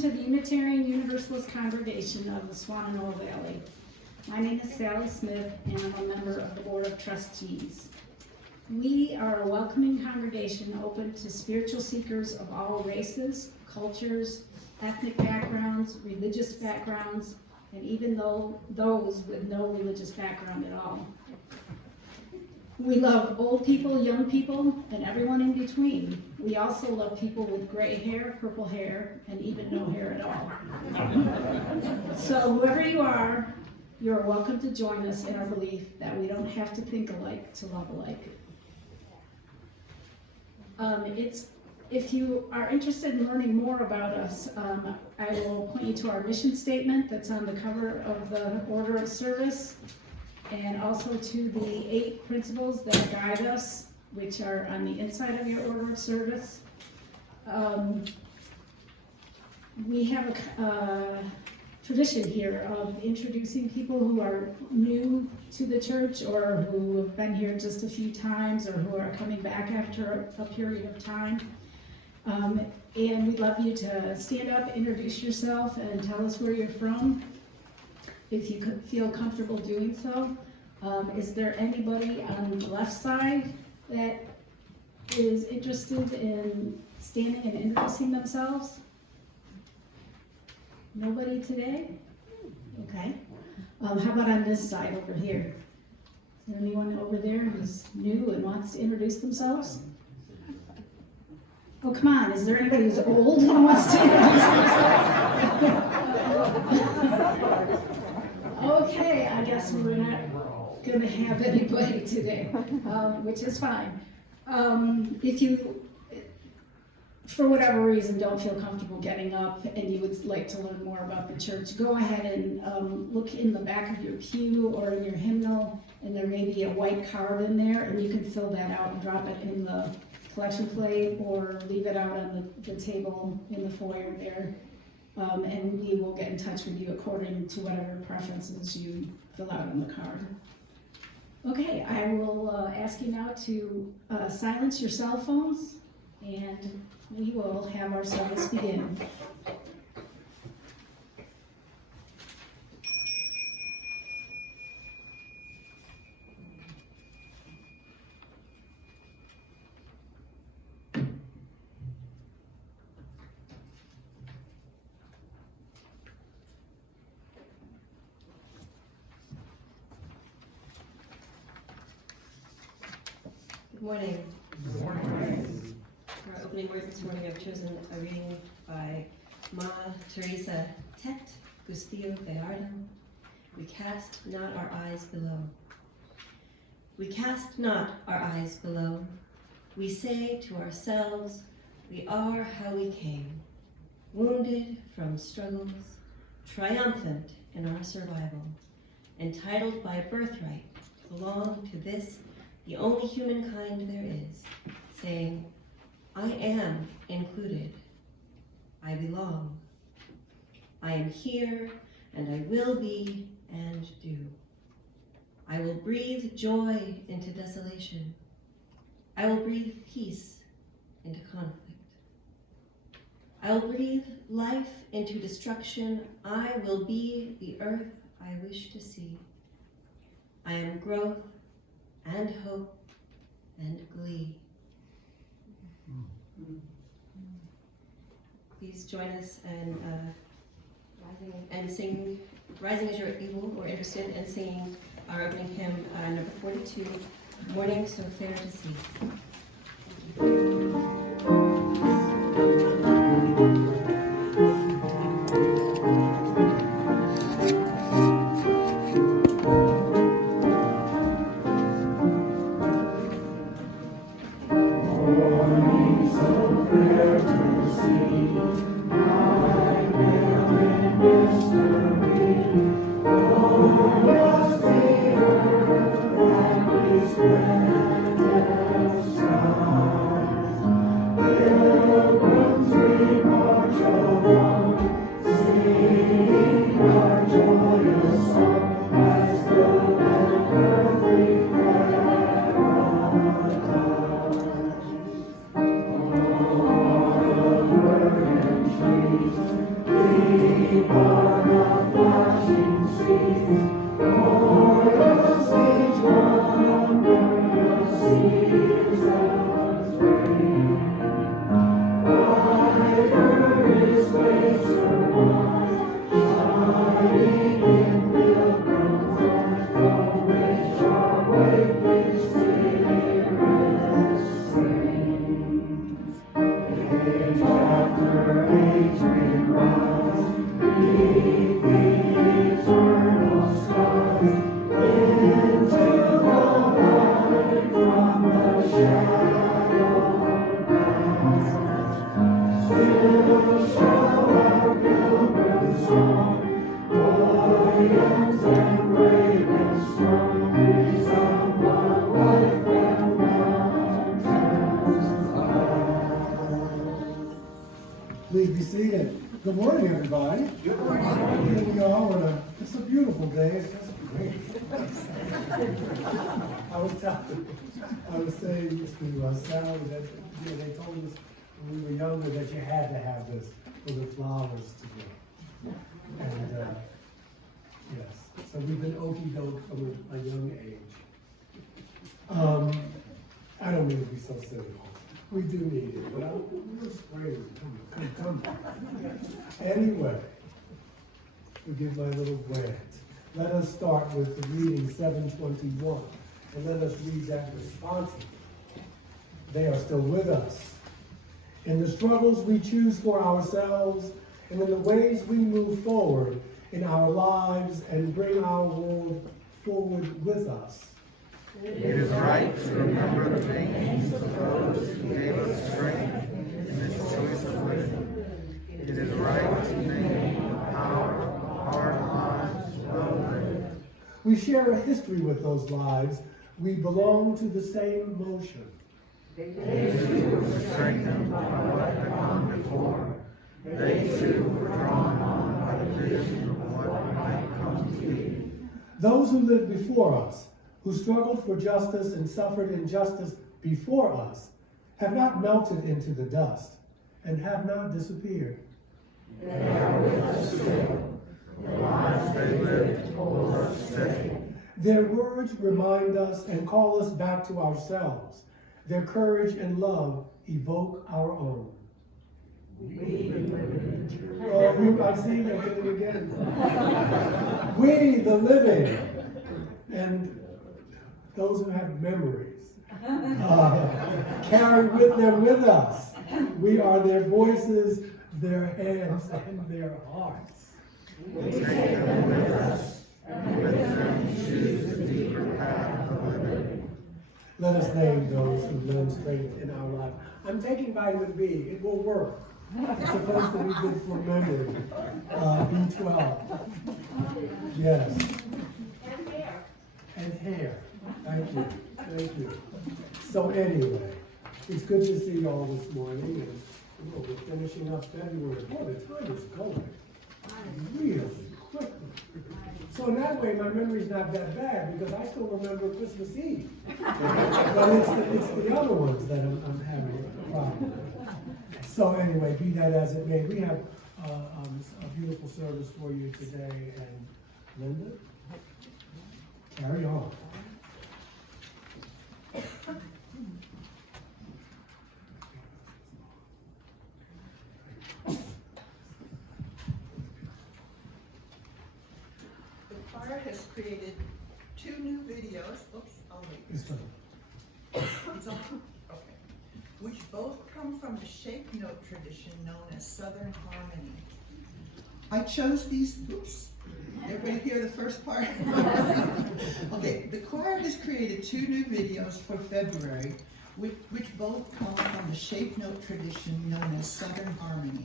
to the Unitarian Universalist Congregation of the Swannanoa Valley. My name is Sally Smith, and I'm a member of the Board of Trustees. We are a welcoming congregation open to spiritual seekers of all races, cultures, ethnic backgrounds, religious backgrounds, and even those with no religious background at all. We love old people, young people, and everyone in between. We also love people with gray hair, purple hair, and even no hair at all. So whoever you are, you're welcome to join us in our belief that we don't have to think alike to love alike. If you are interested in learning more about us, I will point you to our mission statement that's on the cover of the order of service, and also to the 8 principles that guide us, which are on the inside of your order of service. We have a tradition here of introducing people who are new to the church or who have been here just a few times or who are coming back after a period of time. And we'd love you to stand up, introduce yourself, and tell us where you're from, if you could feel comfortable doing so. Is there anybody on the left side that is interested in standing and introducing themselves? Nobody today? Okay. How about on this side over here? Is there anyone over there who's new and wants to introduce themselves? Oh, come on. Is there anybody who's old and wants to introduce themselves? Okay, I guess we're not going to have anybody today, which is fine. If you, for whatever reason, don't feel comfortable getting up and you would like to learn more about the church, go ahead and look in the back of your pew or in your hymnal, and there may be a white card in there, and you can fill that out and drop it in the collection plate or leave it out on the table in the foyer there. And we will get in touch with you according to whatever preferences you fill out on the card. Okay, I will ask you now to silence your cell phones, and we will have our service begin. Good morning. Good morning. For our opening words this morning, I've chosen a reading by Ma Teresa Tet Gustillo Gallardo. We cast not our eyes below. We cast not our eyes below. We say to ourselves, we are how we came, wounded from struggles, triumphant in our survival, entitled by birthright to belong to this the only humankind there is, saying, I am included. I belong. I am here, and I will be and do. I will breathe joy into desolation. I will breathe peace into conflict. I will breathe life into destruction. I will be the earth I wish to see. I am growth and hope and glee. Please join us in singing, rising as you're able or interested in singing our opening hymn, number 42, Morning So Fair to See. Please be seated. Good morning, everybody. Good morning. Here we are. It's a beautiful day. It's just great. I was saying this to Sally that they told us when we were younger that you had to have this for the flowers to grow. And yes, so we've been okie doke from a young age. I don't mean to be so cynical. We do need it, but we're spraying. Come on. Anyway, forgive my little rant. Let us start with the reading 721, and let us read that responsibly. They are still with us. In the struggles we choose for ourselves, and in the ways we move forward in our lives and bring our world forward with us. It is right to remember the names of those who gave us strength in this choice of living. It is right to name our lives well lived. We share a history with those lives. We belong to the same motion. They too were strengthened by what had gone before. They too were drawn on by the vision of what might come to be. Those who lived before us, who struggled for justice and suffered injustice before us, have not melted into the dust and have not disappeared. They are with us still. The lives they lived hold us steady. Their words remind us and call us back to ourselves. Their courage and love evoke our own. I'm saying that again. We, the living, and those who have memories, carry with them with us. We are their voices, their hands, and their hearts. We take them with us, and with them choose the deeper path of living. Let us name those who lend strength in our life. I'm taking vitamin B. It will work. It's supposed to be good for memory. B12. Yes. And hair. And hair. Thank you. Thank you. So anyway, it's good to see you all this morning. And we're finishing up February. Boy, the time is going really quickly. So in that way, my memory's not that bad because I still remember Christmas Eve. But it's the other ones that I'm having a problem with. So anyway, be that as it may, we have a beautiful service for you today. And Linda, carry on. The choir has created 2 new videos. Oops, I'll wait. It's done. It's on. Okay. Which both come from the shape note tradition known as Southern Harmony. I chose these. Oops. Everybody hear the first part? Okay. The choir has created 2 new videos for February, which both come from the shape note tradition known as Southern Harmony.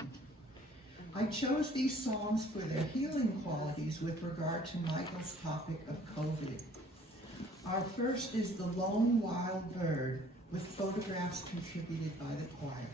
I chose these songs for their healing qualities with regard to Michael's topic of COVID. Our first is The Lone Wild Bird, with photographs contributed by the choir.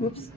Whoops.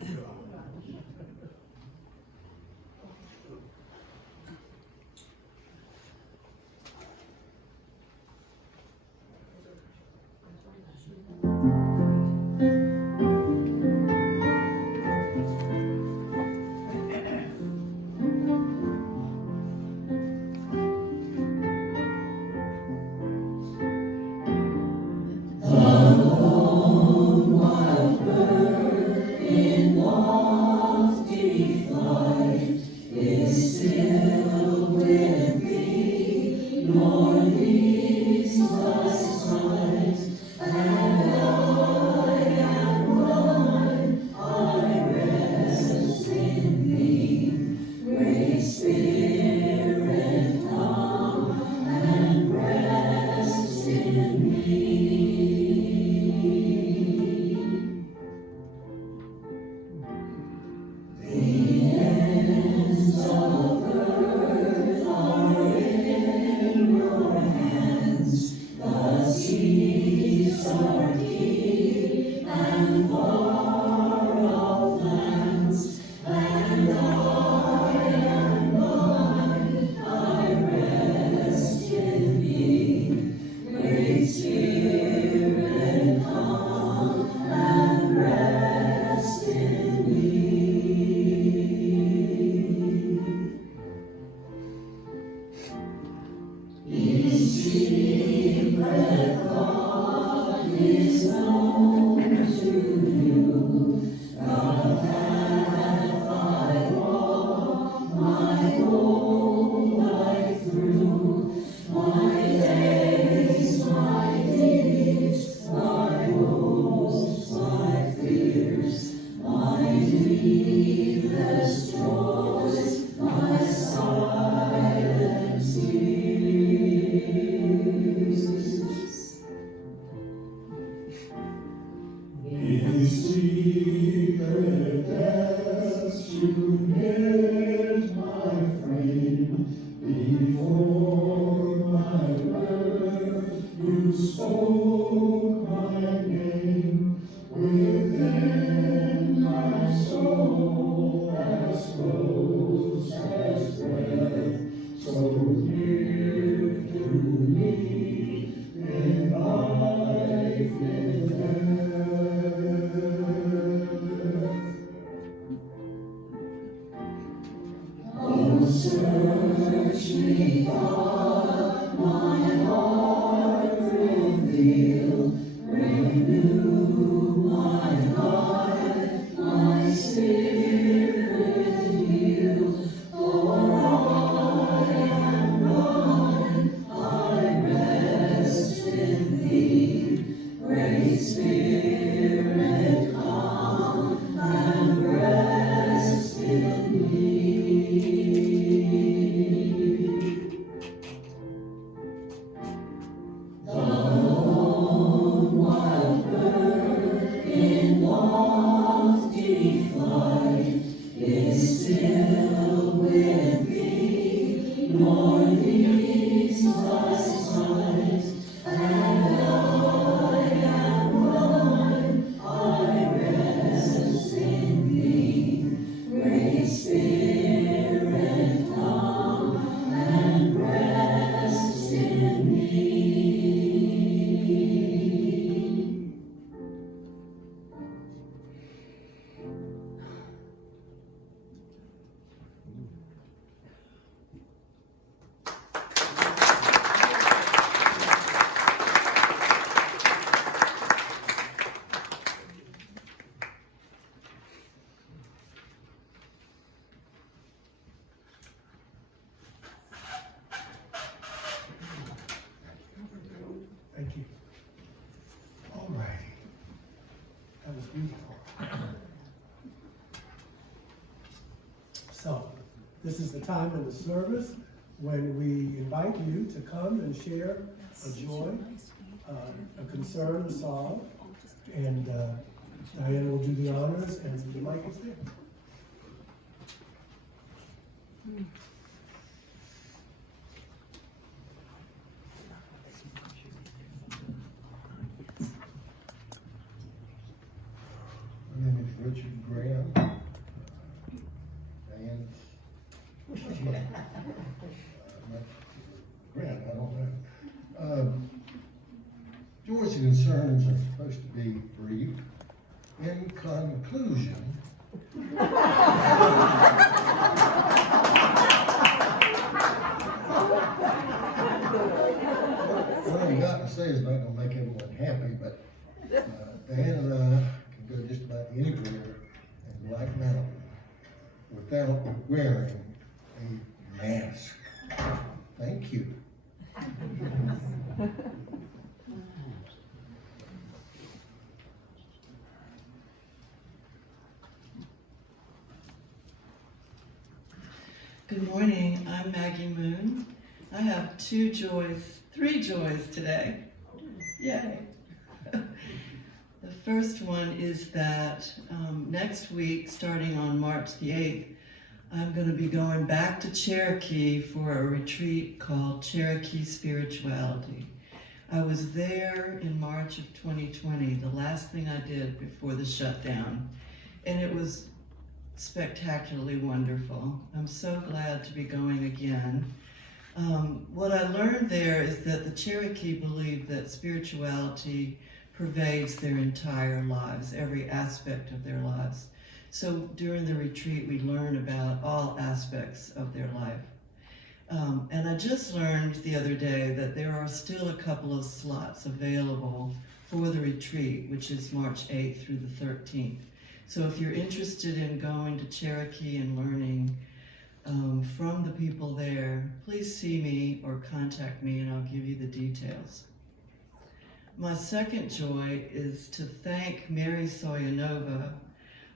Thank you. All right. That was beautiful. So, this is the time in the service when we invite you to come and share a joy, a concern to solve, and Diana will do the honors, and the mic is there. My name is Richard Gray. Grant, I don't know. Joys and concerns are supposed to be brief. In conclusion, what I've got to say is not going to make everyone happy, but Dan and I can go just about anywhere in Black Mountain without wearing a mask. Thank you. Good morning, I'm Maggie Moon. I have three joys today. Yay. The first one is that next week, starting on March the 8th, I'm going to be going back to Cherokee for a retreat called Cherokee Spirituality. I was there in March of 2020, the last thing I did before the shutdown, and it was spectacularly wonderful. I'm so glad to be going again. What I learned there is that the Cherokee believe that spirituality pervades their entire lives, every aspect of their lives. So during the retreat, we learn about all aspects of their life. And I just learned the other day that there are still a couple of slots available for the retreat, which is March 8th through the 13th. So if you're interested in going to Cherokee and learning from the people there, please see me or contact me and I'll give you the details. My second joy is to thank Mary Soyanova,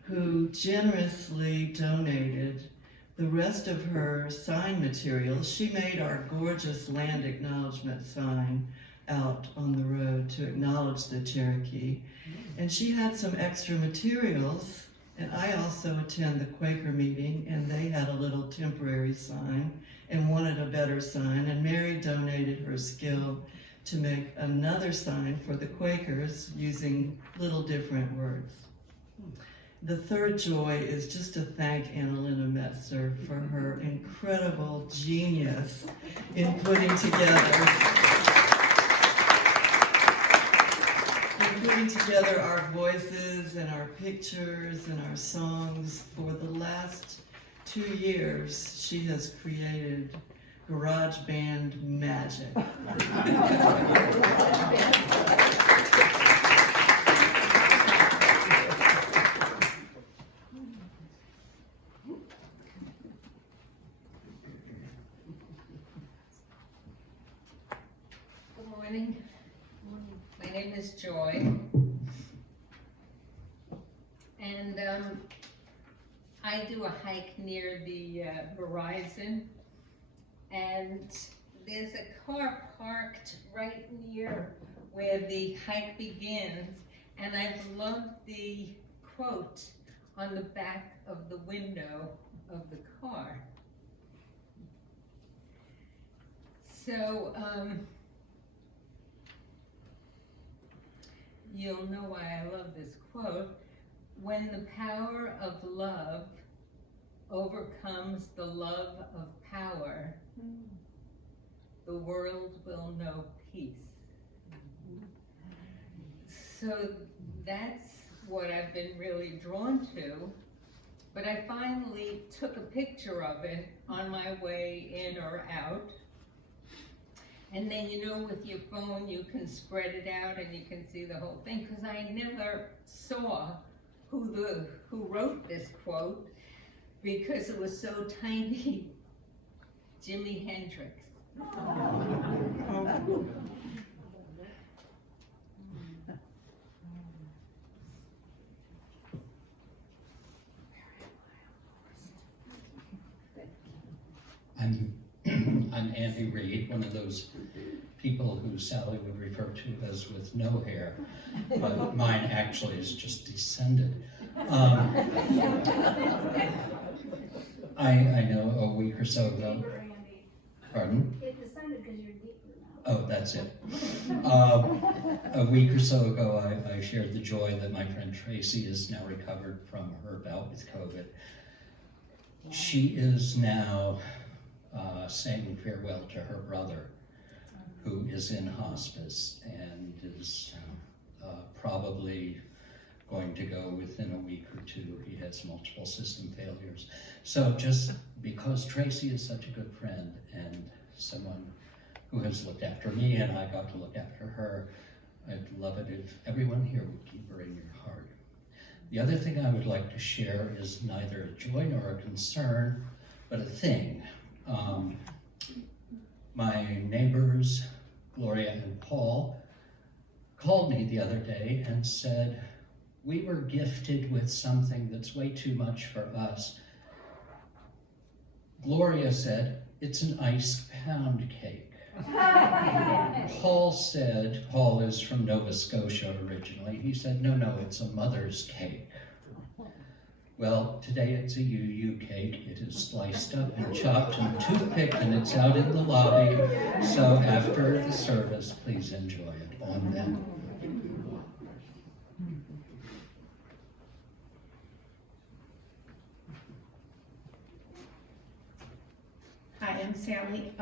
who generously donated the rest of her sign materials. She made our gorgeous land acknowledgement sign out on the road to acknowledge the Cherokee. And she had some extra materials, and I also attend the Quaker meeting, and they had a little temporary sign and wanted a better sign, and Mary donated her skill to make another sign for the Quakers using little different words. The third joy is just to thank Annalena Metzler for her incredible genius in putting together our voices and our pictures and our songs. For the last 2 years, she has created garage band magic. Good morning. My name is Joy. And I do a hike near the Verizon. And there's a car parked right near where the hike begins. And I've loved the quote on the back of the window of the car. So, you'll know why I love this quote. When the power of love overcomes the love of power, the world will know peace. So that's what I've been really drawn to. But I finally took a picture of it on my way in or out. And then, you know, with your phone, you can spread it out and you can see the whole thing. Because I never saw who wrote this quote because it was so tiny. Jimi Hendrix. I'm Andy Reid, one of those people who Sally would refer to as with no hair, but mine actually is just descended. I know a week or so ago. Pardon? It descended because you're deeper now. Oh, that's it. A week or so ago, I shared the joy that my friend Tracy is now recovered from her bout with COVID. She is now saying farewell to her brother, who is in hospice and is probably going to go within a week or two. He has multiple system failures. So just because Tracy is such a good friend and someone who has looked after me and I got to look after her, I'd love it if everyone here would keep her in your heart. The other thing I would like to share is neither a joy nor a concern, but a thing. My neighbors, Gloria and Paul, called me the other day and said, we were gifted with something that's way too much for us. Gloria said, it's an iced pound cake. Paul said, Paul is from Nova Scotia originally, he said, no, it's a mother's cake. Well, today it's a UU cake. It is sliced up and chopped and toothpicked, and it's out in the lobby. So after the service, please enjoy it on them. Hi, I'm Sally.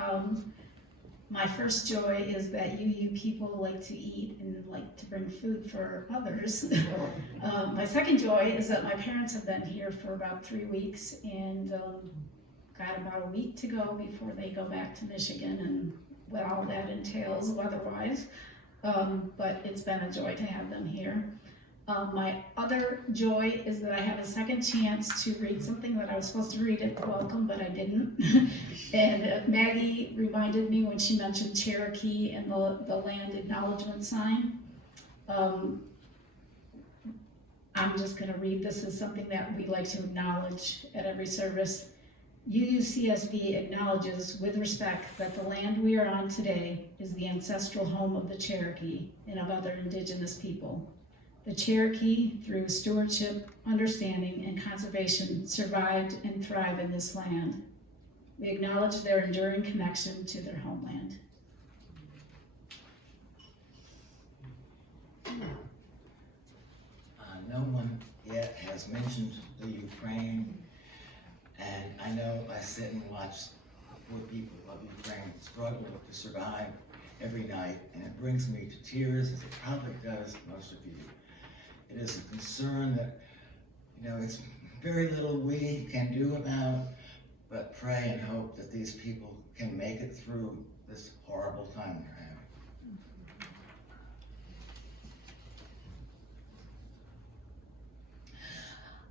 My first joy is that you people like to eat and like to bring food for others. My second joy is that my parents have been here for about 3 weeks and got about a week to go before they go back to Michigan and what all that entails weather-wise. But it's been a joy to have them here. My other joy is that I have a second chance to read something that I was supposed to read at the welcome, but I didn't. And Maggie reminded me when she mentioned Cherokee and the land acknowledgement sign. I'm just going to read. This is something that we like to acknowledge at every service. UUCSB acknowledges with respect that the land we are on today is the ancestral home of the Cherokee and of other indigenous people. The Cherokee, through stewardship, understanding, and conservation, survived and thrive in this land. We acknowledge their enduring connection to their homeland. No one yet has mentioned the Ukraine, and I know I sit and watch poor people of Ukraine struggle to survive every night, and it brings me to tears, as it probably does most of you. It is a concern that, it's very little we can do about, but pray and hope that these people can make it through this horrible time they're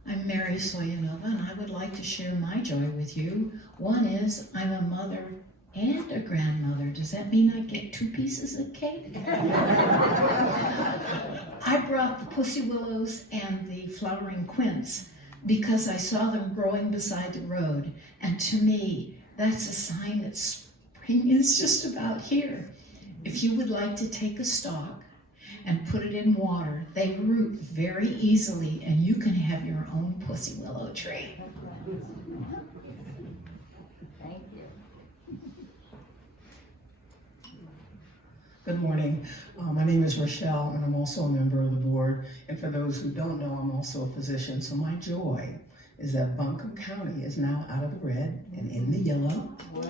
having. I'm Mary Soyanova, and I would like to share my joy with you. One is I'm a mother and a grandmother. Does that mean I get 2 pieces of cake? I brought the pussy willows and the flowering quince because I saw them growing beside the road. And to me, that's a sign that spring is just about here. If you would like to take a stalk and put it in water, they root very easily and you can have your own pussy willow tree. Thank you. Good morning. My name is Rochelle, and I'm also a member of the board. And for those who don't know, I'm also a physician. So my joy is that Buncombe County is now out of the red and in the yellow. Wow.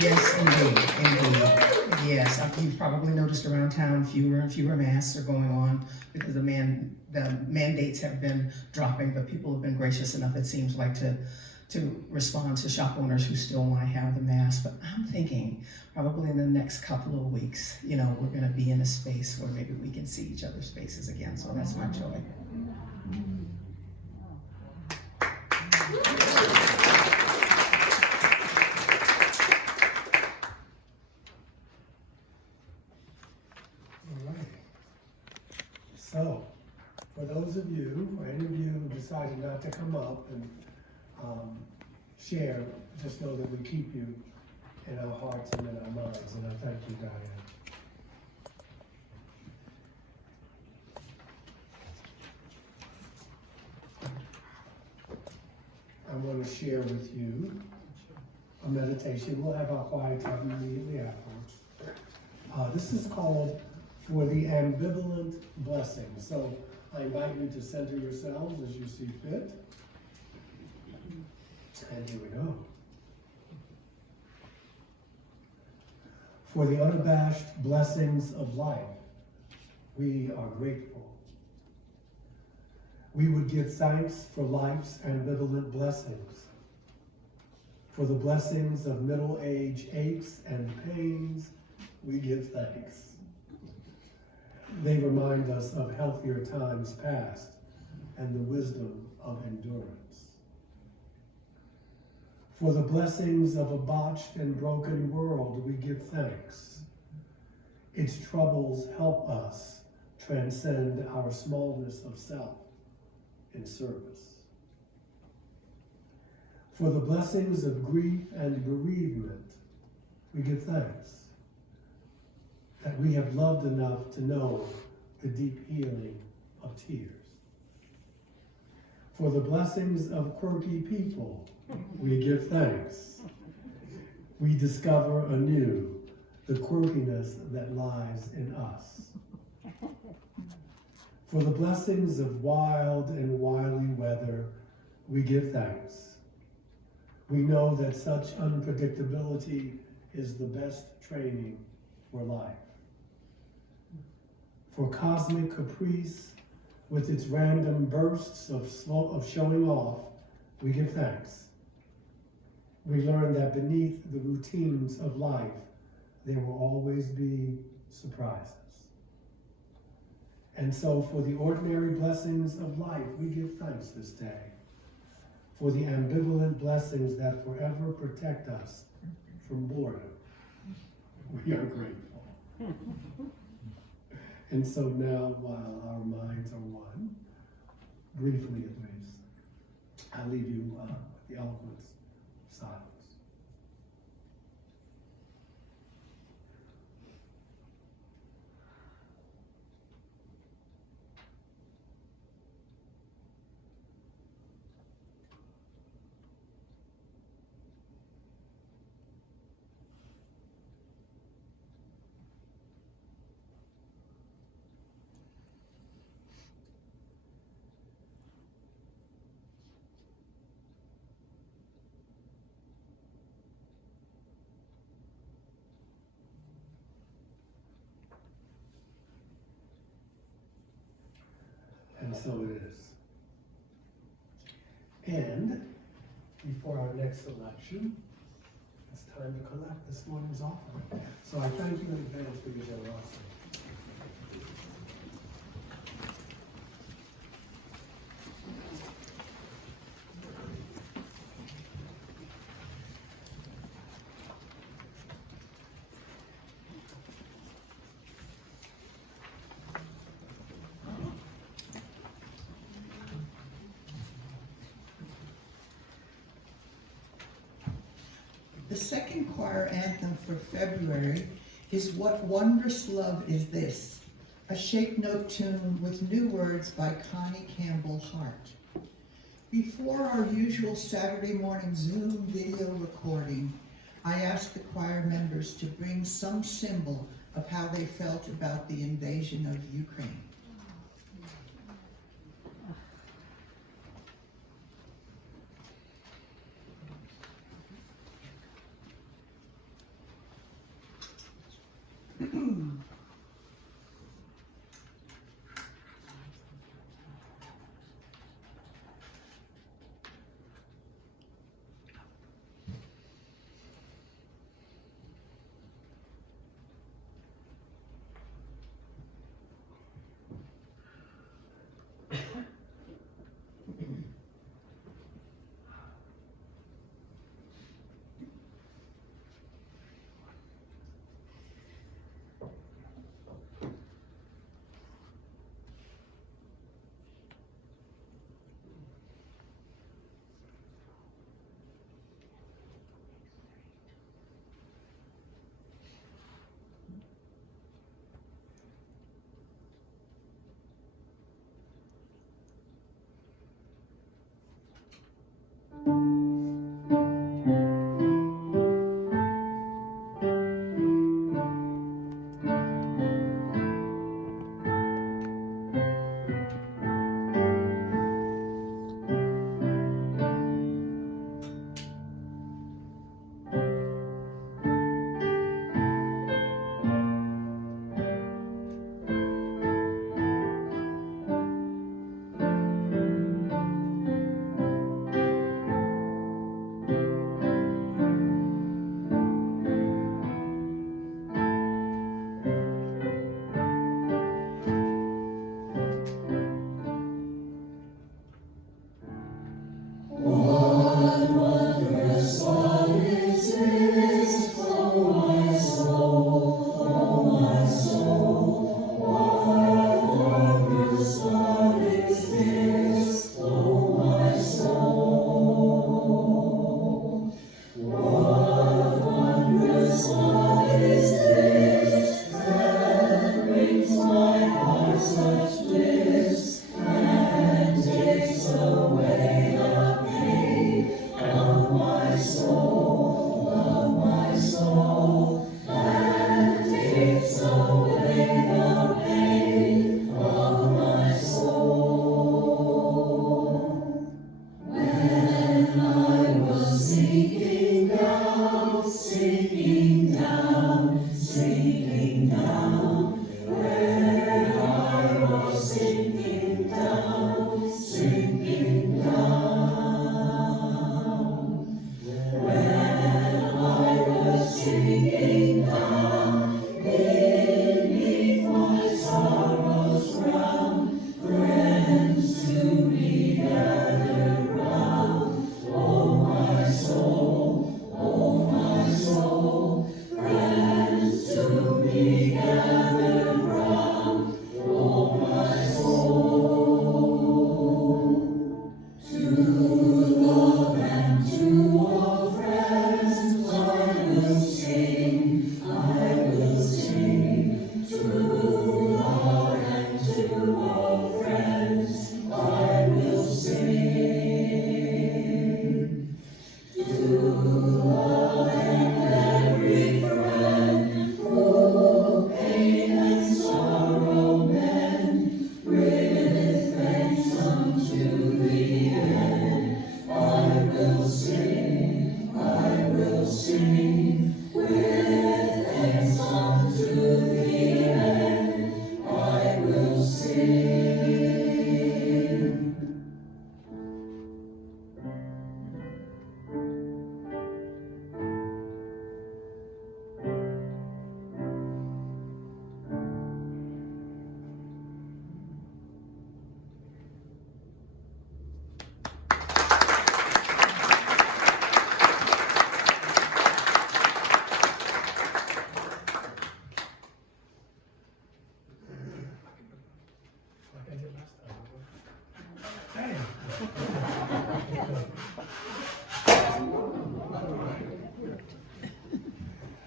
Yes, indeed. Yes, you've probably noticed around town fewer and fewer masks are going on because the mandates have been dropping, but people have been gracious enough, it seems like, to respond to shop owners who still want to have the mask. But I'm thinking probably in the next couple of weeks, we're going to be in a space where maybe we can see each other's faces again. So that's my joy. All right. So, for those of you, or any of you who decided not to come up and share, just know that we keep you in our hearts and in our minds, and I thank you, Diane. I want to share with you a meditation. We'll have our quiet time immediately afterwards. This is called For the Ambivalent Blessing. So I invite you to center yourselves as you see fit. And here we go. For the unabashed blessings of life, we are grateful. We would give thanks for life's ambivalent blessings, for the blessings of middle age aches and pains, we give thanks. They remind us of healthier times past and the wisdom of endurance. For the blessings of a botched and broken world, we give thanks. Its troubles help us transcend our smallness of self in service. For the blessings of grief and bereavement, we give thanks that we have loved enough to know the deep healing of tears. For the blessings of quirky people, we give thanks. We discover anew the quirkiness that lies in us. For the blessings of wild and wily weather, we give thanks. We know that such unpredictability is the best training for life. For cosmic caprice, with its random bursts of showing off, we give thanks. We learn that beneath the routines of life, there will always be surprises. And so for the ordinary blessings of life, we give thanks this day. For the ambivalent blessings that forever protect us from boredom, we are grateful. And so now, while our minds are one, briefly at least, I leave you with the eloquence of silence. And so it is. And before our next election, it's time to collect this morning's offering. So I thank you in advance for your generosity. The second choir anthem for February is What Wondrous Love Is This? A shape note tune with new words by Connie Campbell Hart. Before our usual Saturday morning Zoom video recording, I asked the choir members to bring some symbol of how they felt about the invasion of Ukraine.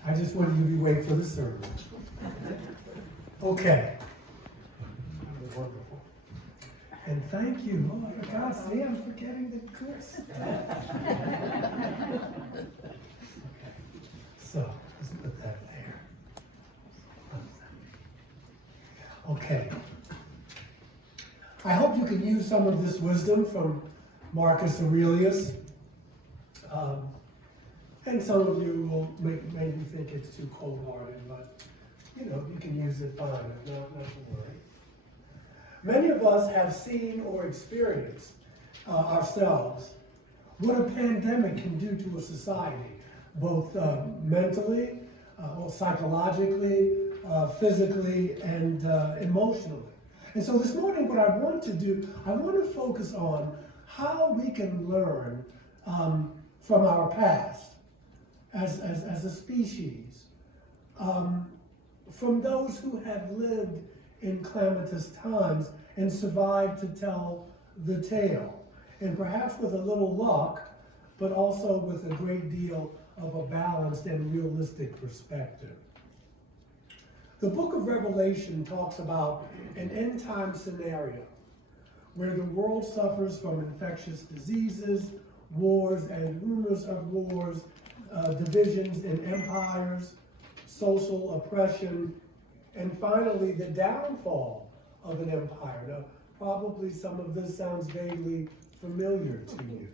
I just wanted you to be awake for the sermon. Okay. That was wonderful. And thank you. Oh, I forgot. See, I'm forgetting the curse. So, let's put that there. Okay. I hope you can use some of this wisdom from Marcus Aurelius. And some of you will maybe think it's too cold-hearted, but you know, you can use it fine, not to worry. Many of us have seen or experienced ourselves what a pandemic can do to a society, both mentally, or psychologically, physically, and emotionally. And so this morning, what I want to do, I want to focus on how we can learn from our past as a species, from those who have lived in calamitous times and survived to tell the tale, and perhaps with a little luck, but also with a great deal of a balanced and realistic perspective. The book of Revelation talks about an end-time scenario where the world suffers from infectious diseases, wars and rumors of wars, divisions in empires, social oppression, and finally the downfall of an empire. Now, probably some of this sounds vaguely familiar to you.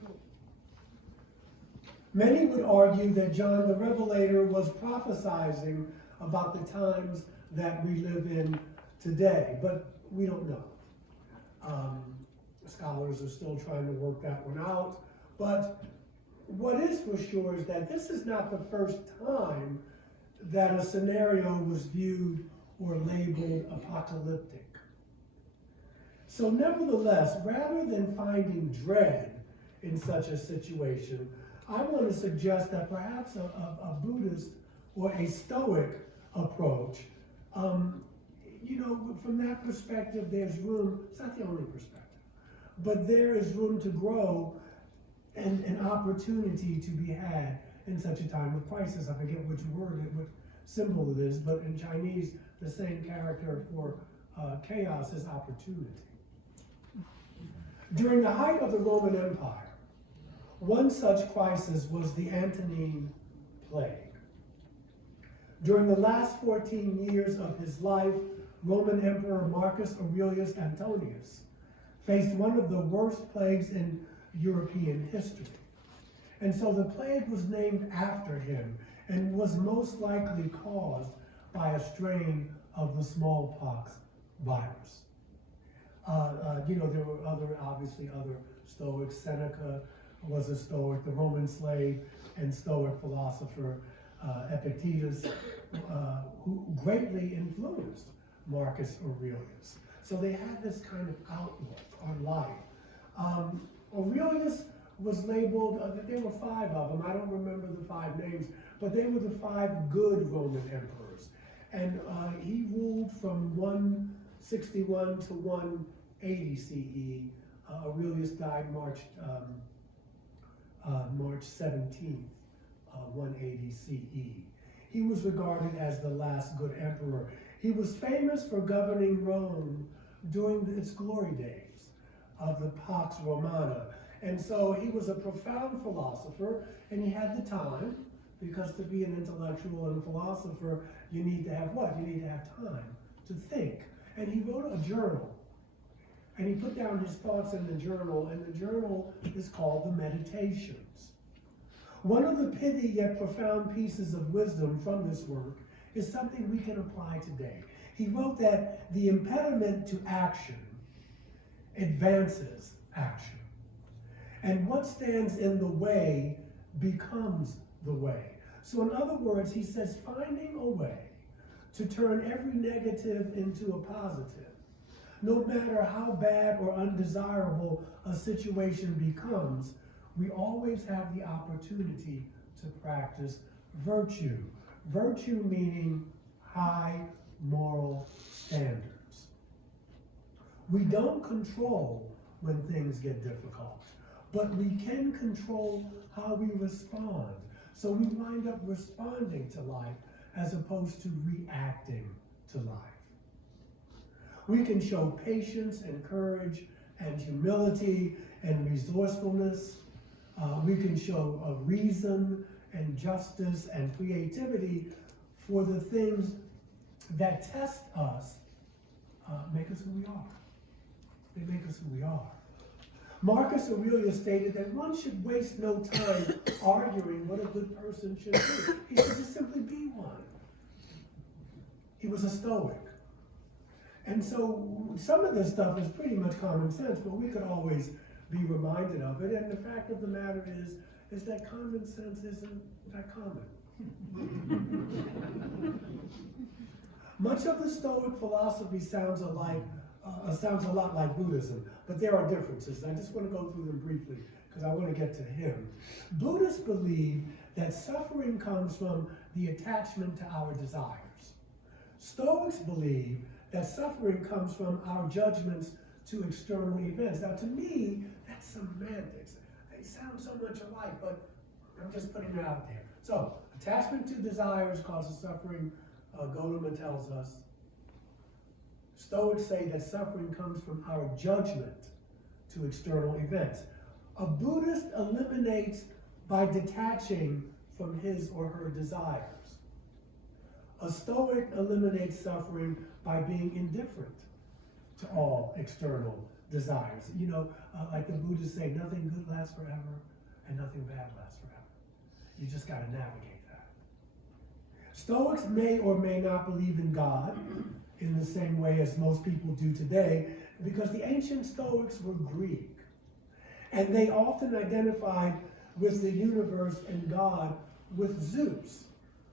Many would argue that John the Revelator was prophesying about the times that we live in today, but we don't know. Scholars are still trying to work that one out, but what is for sure is that this is not the first time that a scenario was viewed or labeled apocalyptic. So nevertheless, rather than finding dread in such a situation, I want to suggest that perhaps a Buddhist or a Stoic approach, you know, from that perspective, there's room, it's not the only perspective, but there is room to grow and an opportunity to be had in such a time of crisis. I forget which symbol it is, but in Chinese, the same character for chaos is opportunity. During the height of the Roman Empire, one such crisis was the Antonine Plague. During the last 14 years of his life, Roman Emperor Marcus Aurelius Antonius faced one of the worst plagues in European history. And so the plague was named after him and was most likely caused by a strain of the smallpox virus. You know, there were obviously other Stoics. Seneca was a Stoic, the Roman slave and Stoic philosopher Epictetus, who greatly influenced Marcus Aurelius. So they had this kind of outlook on life. Aurelius was labeled, there were 5 of them, I don't remember the 5 names, but they were the 5 good Roman emperors. And he ruled from 161 to 180 CE. Aurelius died March 17th, 180 CE. He was regarded as the last good emperor. He was famous for governing Rome during its glory days of the Pax Romana. And so he was a profound philosopher, and he had the time, because to be an intellectual and a philosopher, you need to have what? You need to have time to think. And he wrote a journal, and he put down his thoughts in the journal, and the journal is called the Meditations. One of the pithy yet profound pieces of wisdom from this work is something we can apply today. He wrote that the impediment to action advances action. And what stands in the way becomes the way. So in other words, he says, finding a way to turn every negative into a positive, no matter how bad or undesirable a situation becomes, we always have the opportunity to practice virtue. Virtue meaning high moral standards. We don't control when things get difficult, but we can control how we respond. So we wind up responding to life as opposed to reacting to life. We can show patience and courage and humility and resourcefulness. We can show reason and justice and creativity for the things that test us, make us who we are. They make us who we are. Marcus Aurelius stated that one should waste no time arguing what a good person should be. He should just simply be one. He was a Stoic. And so some of this stuff is pretty much common sense, but we could always be reminded of it. And the fact of the matter is that common sense isn't that common. Much of the Stoic philosophy sounds a lot like Buddhism, but there are differences. I just want to go through them briefly because I want to get to him. Buddhists believe that suffering comes from the attachment to our desires. Stoics believe that suffering comes from our judgments to external events. Now, to me, that's semantics. They sound so much alike, but I'm just putting it out there. So, attachment to desires causes suffering. Gotama tells us. Stoics say that suffering comes from our judgment to external events. A Buddhist eliminates by detaching from his or her desires. A Stoic eliminates suffering by being indifferent to all external desires. You know, like the Buddhists say, nothing good lasts forever and nothing bad lasts forever. You just got to navigate that. Stoics may or may not believe in God in the same way as most people do today, because the ancient Stoics were Greek. And they often identified with the universe and God with Zeus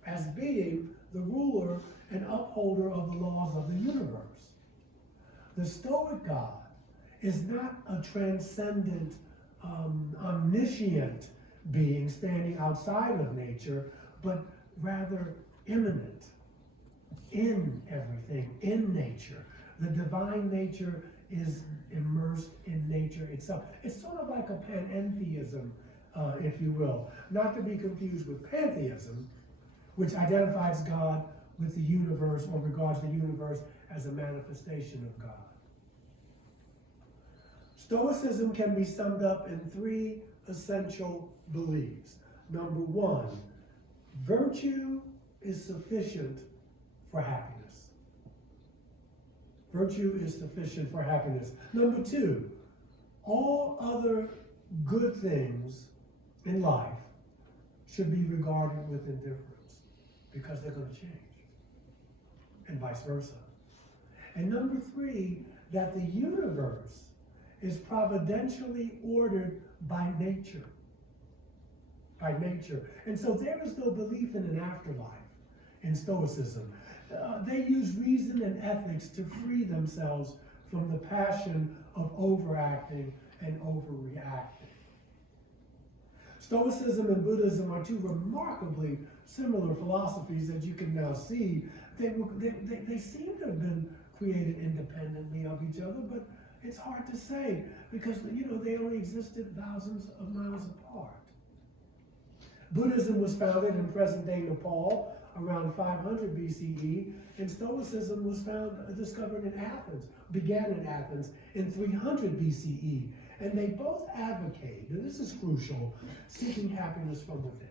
as being the ruler and upholder of the laws of the universe. The Stoic God is not a transcendent, omniscient being standing outside of nature, but rather immanent in everything, in nature. The divine nature is immersed in nature itself. It's sort of like a panentheism, if you will. Not to be confused with pantheism, which identifies God with the universe or regards the universe as a manifestation of God. Stoicism can be summed up in three essential beliefs. Number one, virtue is sufficient for happiness. Virtue is sufficient for happiness. Number two, all other good things in life should be regarded with indifference because they're going to change, and vice versa. And number three, that the universe is providentially ordered by nature. By nature. And so there is no belief in an afterlife in Stoicism. They use reason and ethics to free themselves from the passion of overacting and overreacting. Stoicism and Buddhism are two remarkably similar philosophies that you can now see. They seem to have been created independently of each other, but it's hard to say because, you know, they only existed thousands of miles apart. Buddhism was founded in present-day Nepal around 500 BCE, and Stoicism was discovered in Athens, began in Athens in 300 BCE. And they both advocate, and this is crucial, seeking happiness from within,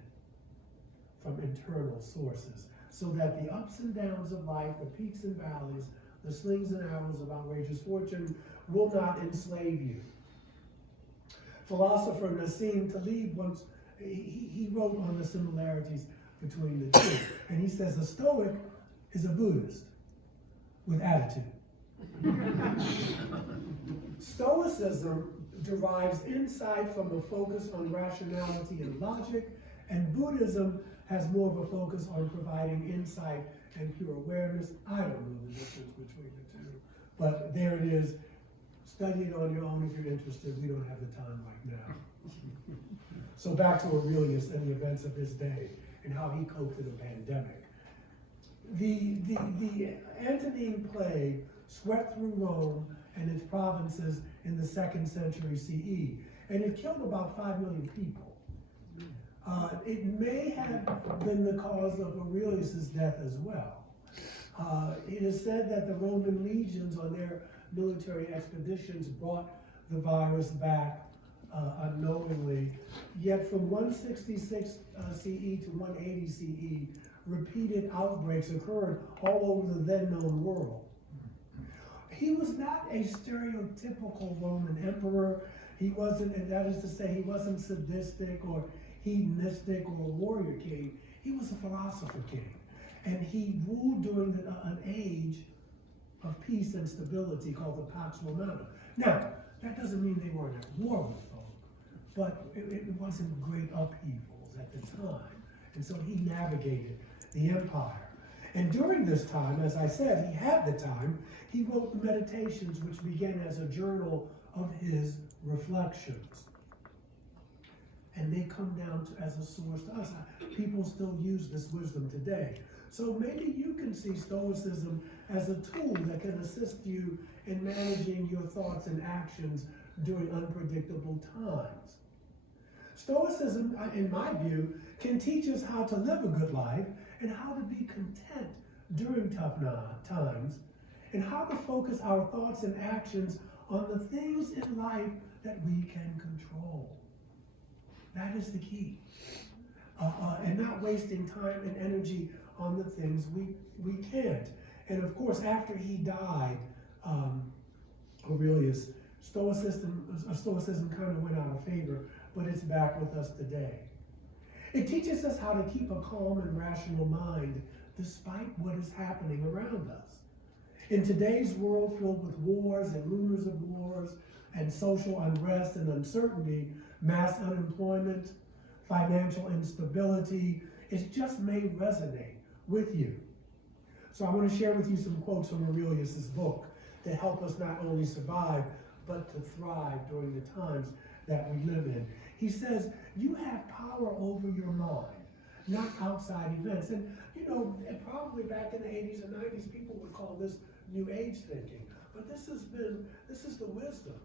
from internal sources, so that the ups and downs of life, the peaks and valleys, the slings and arrows of outrageous fortune will not enslave you. Philosopher Nassim Taleb once, he wrote on the similarities between the two. And he says a Stoic is a Buddhist with attitude. Stoicism derives insight from a focus on rationality and logic, and Buddhism has more of a focus on providing insight and pure awareness. I don't know the difference between the two, but there it is. Study it on your own if you're interested. We don't have the time right now. So back to Aurelius and the events of his day and how he coped in a pandemic. The Antonine Plague swept through Rome and its provinces in the 2nd century CE, and it killed about 5 million people. It may have been the cause of Aurelius's death as well. It is said that the Roman legions on their military expeditions brought the virus back unknowingly. Yet from 166 CE to 180 CE, repeated outbreaks occurred all over the then known world. He was not a stereotypical Roman emperor. He wasn't, and that is to say, he wasn't sadistic or hedonistic or a warrior king. He was a philosopher king. And he ruled during an age of peace and stability called the Pax Romana. Now, that doesn't mean they weren't at war with folk, but it wasn't great upheavals at the time. And so he navigated the empire. And during this time, as I said, he had the time, he wrote the Meditations, which began as a journal of his reflections. And they come down as a source to us. People still use this wisdom today. So maybe you can see Stoicism as a tool that can assist you in managing your thoughts and actions during unpredictable times. Stoicism, in my view, can teach us how to live a good life and how to be content during tough times, and how to focus our thoughts and actions on the things in life that we can control. That is the key. And not wasting time and energy on the things we can't. And of course, after he died, Aurelius, Stoicism kind of went out of favor, but it's back with us today. It teaches us how to keep a calm and rational mind despite what is happening around us. In today's world filled with wars and rumors of wars and social unrest and uncertainty, mass unemployment, financial instability, it just may resonate with you. So I want to share with you some quotes from Aurelius's book that help us not only survive, but to thrive during the times that we live in. He says, you have power over your mind, not outside events. And you know, probably back in the 80s and 90s, people would call this New Age thinking. But this is the wisdom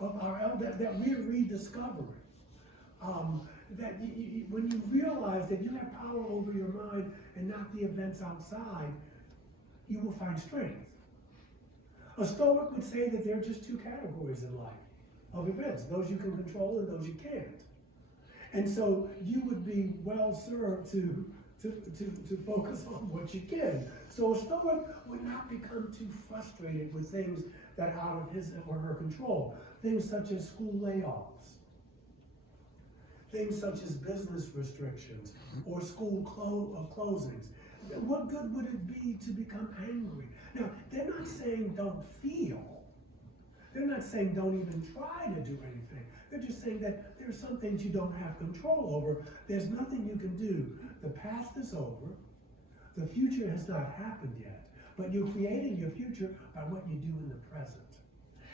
of our that we're rediscovering. That when you realize that you have power over your mind and not the events outside, you will find strength. A Stoic would say that there are just two categories in life of events, those you can control and those you can't. And so you would be well served to focus on what you can. So a Stoic would not become too frustrated with things that are out of his or her control. Things such as school layoffs, things such as business restrictions or school closings. What good would it be to become angry? Now, they're not saying don't feel. They're not saying don't even try to do anything. They're just saying that there's some things you don't have control over. There's nothing you can do. The past is over. The future has not happened yet. But you're creating your future by what you do in the present.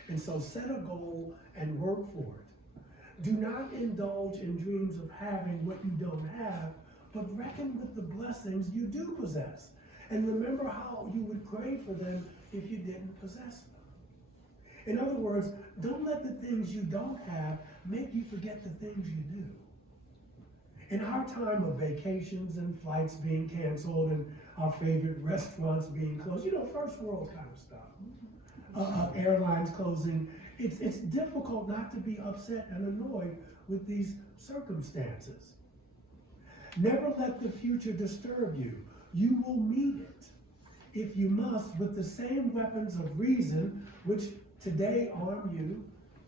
And so set a goal and work for it. Do not indulge in dreams of having what you don't have, but reckon with the blessings you do possess. And remember how you would crave for them if you didn't possess them. In other words, don't let the things you don't have make you forget the things you do. In our time of vacations and flights being canceled and our favorite restaurants being closed, you know, first world kind of stuff, airlines closing, it's difficult not to be upset and annoyed with these circumstances. Never let the future disturb you. You will meet it, if you must, with the same weapons of reason which today arm you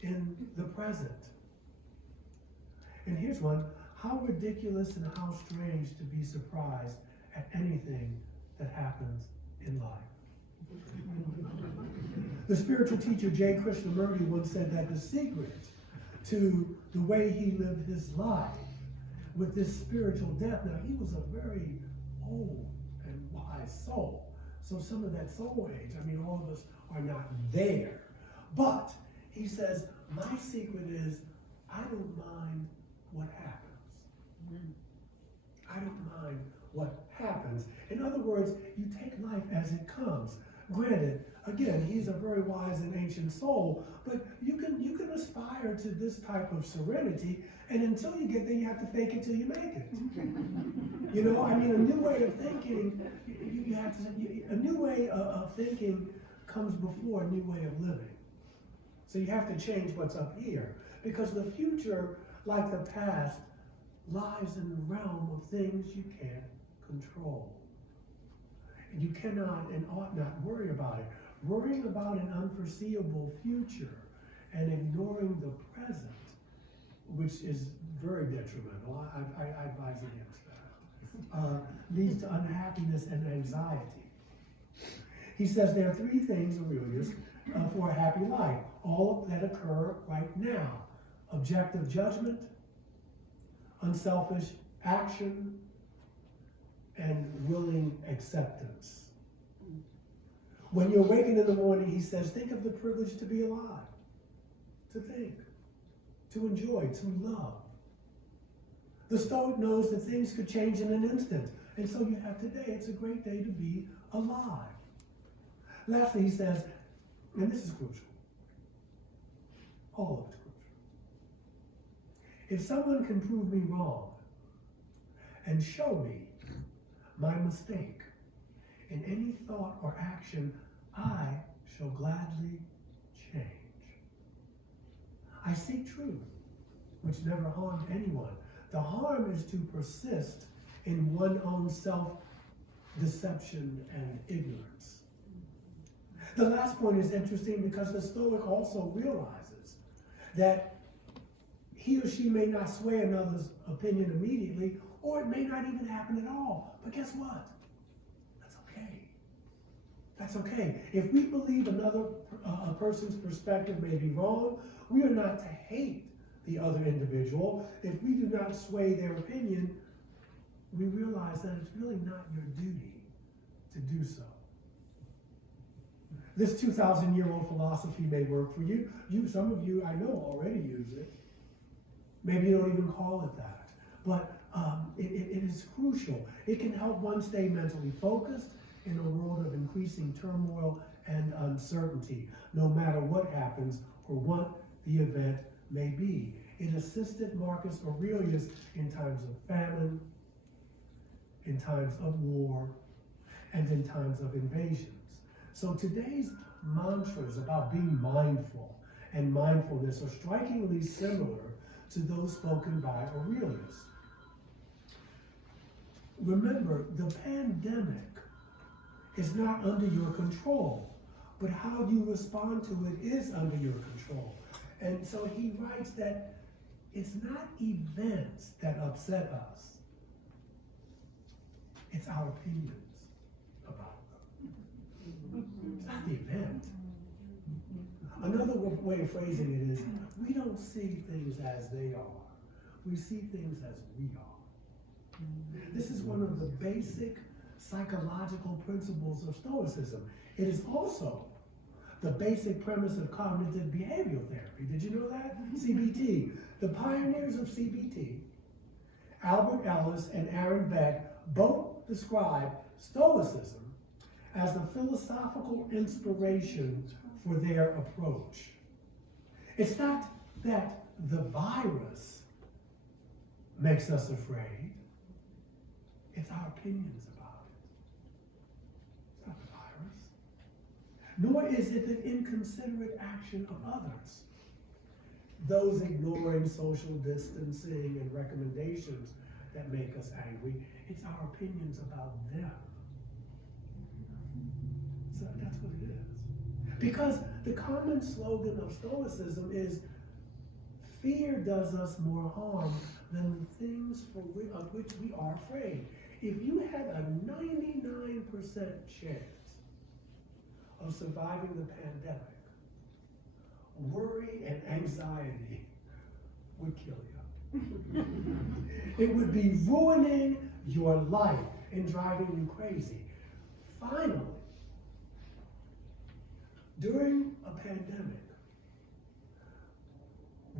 in the present. And here's one. How ridiculous and how strange to be surprised at anything that happens in life. The spiritual teacher J. Krishnamurti once said that the secret to the way he lived his life with this spiritual depth, now he was a very old and wise soul. So some of that soul age, I mean, all of us are not there. But he says, my secret is I don't mind what happens. I don't mind what happens. In other words, you take life as it comes. Granted, again, he's a very wise and ancient soul, but you can aspire to this type of serenity And until you get there, you have to fake it till you make it. You know, I mean, a new way of thinking, you have to, a new way of thinking comes before a new way of living. So you have to change what's up here. Because the future, like the past, lies in the realm of things you can't control. And you cannot and ought not worry about it. Worrying about an unforeseeable future and ignoring the present, which is very detrimental, I advise against that, leads to unhappiness and anxiety. He says there are three things, Aurelius, for a happy life, all that occur right now: objective judgment, unselfish action, and willing acceptance. When you awaken in the morning, he says, think of the privilege to be alive, to think, to enjoy, to love. The Stoic knows that things could change in an instant, and so you have today. It's a great day to be alive. Lastly, he says, and this is crucial, all of it's crucial. If someone can prove me wrong and show me my mistake in any thought or action, I shall gladly change. I seek truth, which never harmed anyone. The harm is to persist in one's own self-deception and ignorance. The last point is interesting because the Stoic also realizes that he or she may not sway another's opinion immediately, or it may not even happen at all. But guess what? That's okay. That's okay. If we believe another a person's perspective may be wrong, we are not to hate the other individual. If we do not sway their opinion, we realize that it's really not your duty to do so. This 2,000-year-old philosophy may work for you. Some of you, I know, already use it. Maybe you don't even call it that. But it is crucial. It can help one stay mentally focused in a world of increasing turmoil and uncertainty, no matter what happens or what the event may be. It assisted Marcus Aurelius in times of famine, in times of war, and in times of invasions. So today's mantras about being mindful and mindfulness are strikingly similar to those spoken by Aurelius. Remember, the pandemic is not under your control, but how you respond to it is under your control. And so he writes that it's not events that upset us, it's our opinions about them. It's not the event. Another way of phrasing it is, we don't see things as they are. We see things as we are. This is one of the basic psychological principles of Stoicism. It is also the basic premise of cognitive behavioral therapy. Did you know that? CBT. The pioneers of CBT, Albert Ellis and Aaron Beck, both describe Stoicism as the philosophical inspiration for their approach. It's not that the virus makes us afraid. It's our opinions about it. It's not the virus. Nor is it the inconsiderate action of others. Those ignoring social distancing and recommendations that make us angry. It's our opinions about them. So that's what it is. Because the common slogan of Stoicism is, fear does us more harm than the things of which we are afraid. If you had a 99% chance of surviving the pandemic, worry and anxiety would kill you. It would be ruining your life and driving you crazy. Finally, during a pandemic,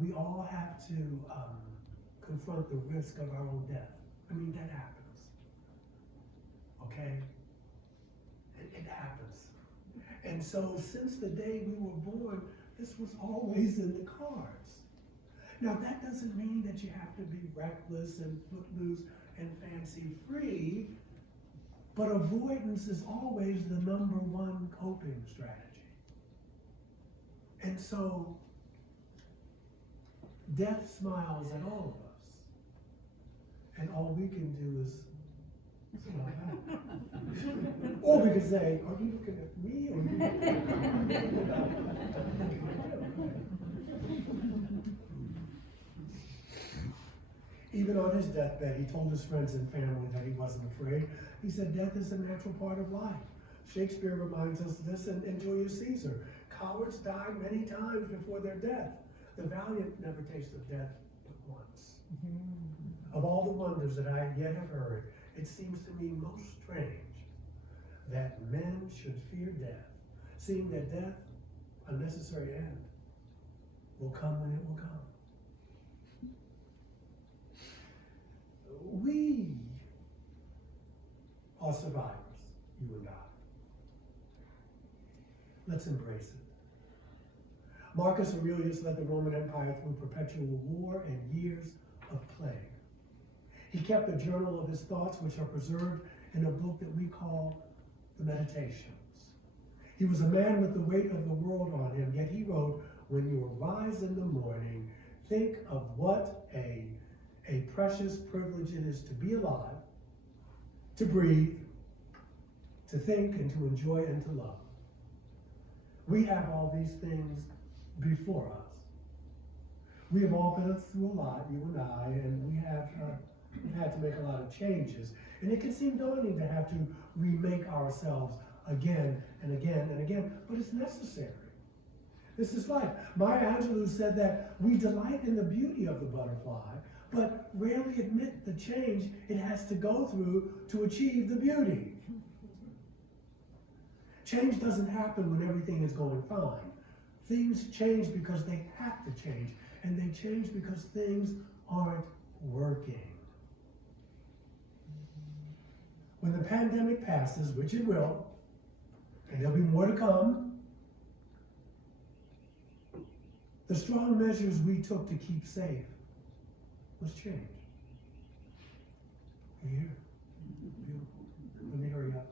we all have to confront the risk of our own death. I mean, that happens. Okay? It happens. And so since the day we were born, this was always in the cards. Now, that doesn't mean that you have to be reckless and footloose and fancy free, but avoidance is always the number one coping strategy. And so, death smiles at all of us, and all we can do is smile back. Or we could say, are you looking at me, or are you looking at Even on his deathbed, he told his friends and family that he wasn't afraid. He said, death is a natural part of life. Shakespeare reminds us of this in Julius Caesar. Cowards die many times before their death. The valiant never tasted death but once. Of all the wonders that I yet have heard, it seems to me most strange that men should fear death, seeing that death, a necessary end, will come when it will come. We are survivors, you and I. Let's embrace it. Marcus Aurelius led the Roman Empire through perpetual war and years of plague. He kept a journal of his thoughts, which are preserved in a book that we call the Meditations. He was a man with the weight of the world on him, yet he wrote, when you arise in the morning, think of what a precious privilege it is to be alive, to breathe, to think, and to enjoy and to love. We have all these things before us. We have all been through a lot, you and I, and we've had to make a lot of changes. And it can seem daunting to have to remake ourselves again and again and again, but it's necessary. This is life. Maya Angelou said that we delight in the beauty of the butterfly, but rarely admit the change it has to go through to achieve the beauty. Change doesn't happen when everything is going fine. Things change because they have to change, and they change because things aren't working. When the pandemic passes, which it will, and there'll be more to come, the strong measures we took to keep safe was change. You hear? Beautiful. Let me hurry up.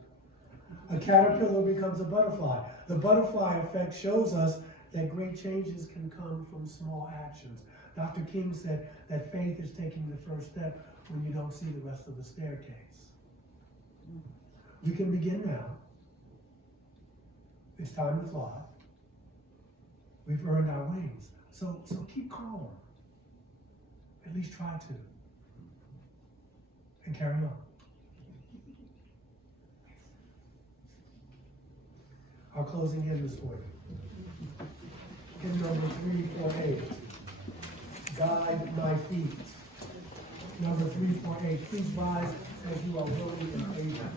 A caterpillar becomes a butterfly. The butterfly effect shows us that great changes can come from small actions. Dr. King said that faith is taking the first step when you don't see the rest of the staircase. We can begin now. It's time to fly. We've earned our wings. So keep calm. At least try to. And carry on. Our closing hymn this morning. Hymn number 348. Guide my feet. Number 348. Please rise as you are willing and able.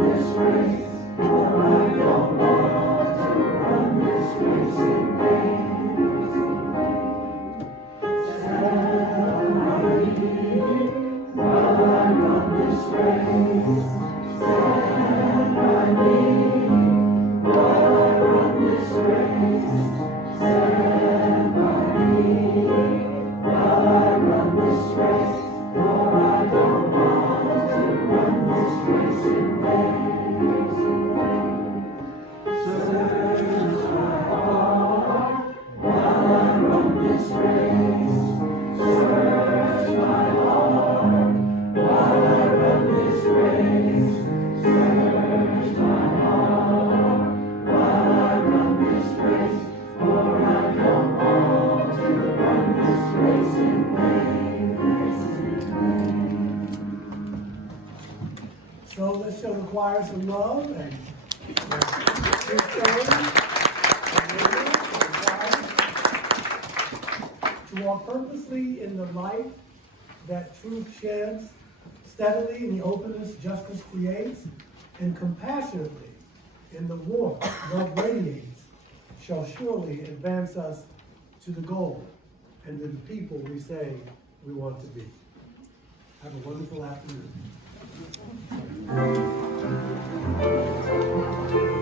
This requires some love and to walk purposely in the light that truth sheds, steadily in the openness justice creates, and compassionately in the warmth love radiates, shall surely advance us to the goal and to the people we say we want to be. Have a wonderful afternoon.